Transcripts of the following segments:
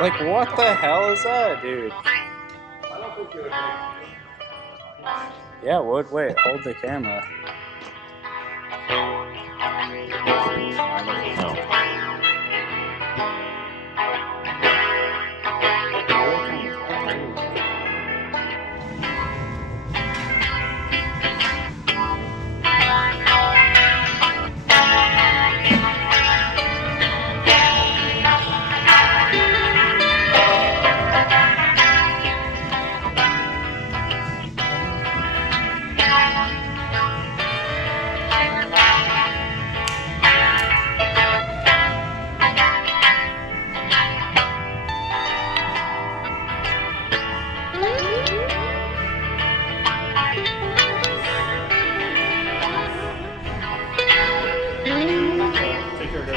Like, what the hell is that, dude? I don't think it would make. Yeah, it would. Wait, hold the camera. Take care, guys.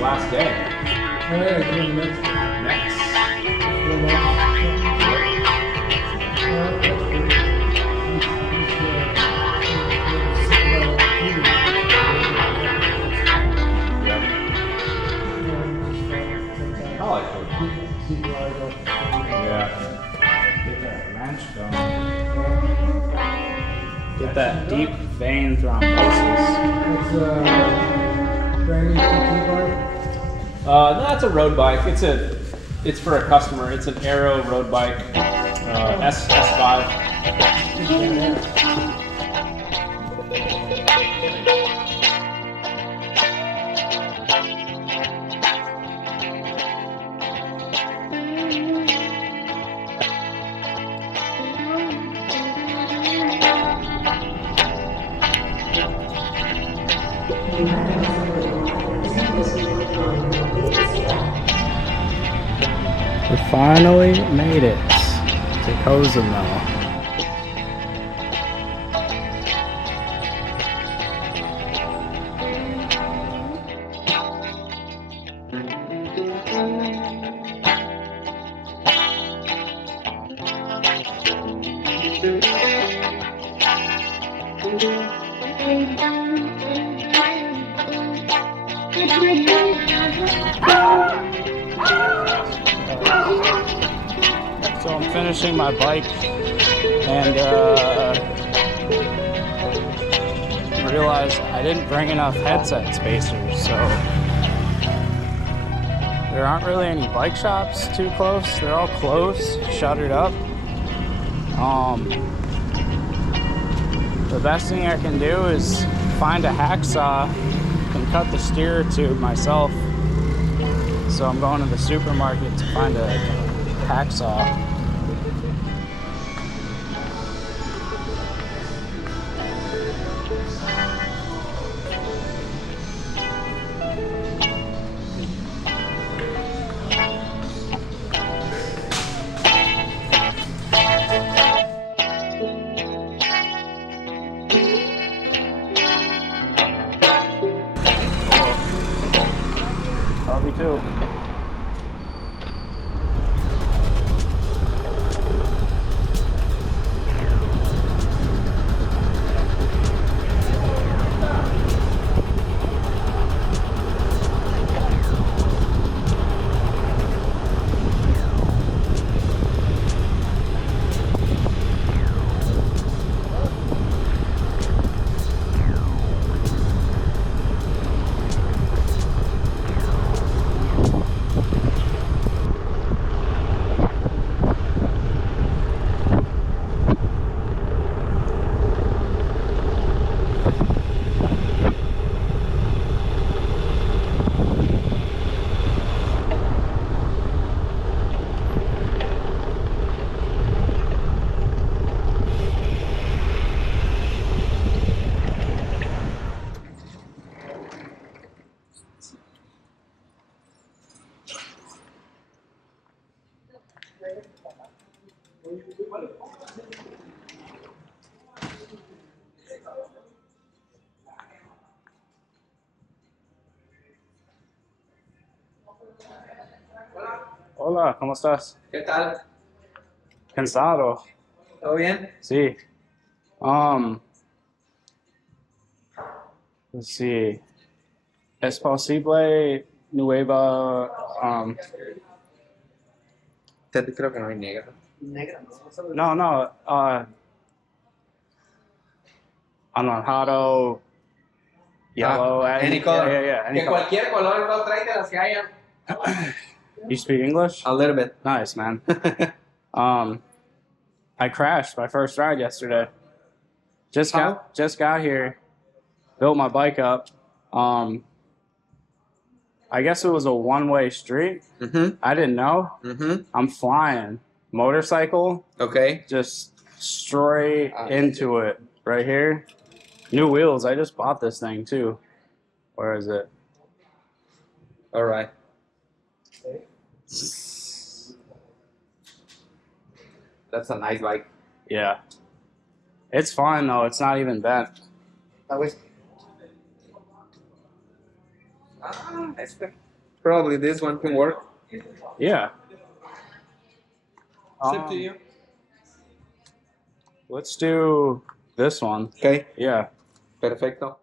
Last day. Next. I like it. Yeah. Get that ranch going. Get that deep vein thrombosis. No, it's a road bike. It's for a customer. It's an Aero road bike, S5. We finally made it to Cozumel. So I'm finishing my bike and realized I didn't bring enough headset spacers, so there aren't really any bike shops too close. They're all closed, shuttered up. The best thing I can do is find a hacksaw and cut the steer tube myself. So I'm going to the supermarket to find a hacksaw. Love you too. Hola, ¿cómo estás? ¿Qué tal? Cansado. ¿Todo bien? Sí. Let's see. ¿Es posible nueva, Creo que no hay negro. no, anaranjado, yellow, Any color. yeah, any Que color. cualquier color, no trae de las que haya. You speak English? A little bit. Nice, man. I crashed my first ride yesterday. Just got here, built my bike up. I guess it was a one-way street. Mm-hmm. I didn't know. Mm-hmm. I'm flying. Motorcycle, Okay. just straight into it right here. New wheels. I just bought this thing too. Where is it? All right. That's a nice bike. Yeah. It's fine though. It's not even bent. Probably this one can work. Yeah. It's up to you. Let's do this one. Okay. Yeah. Perfecto.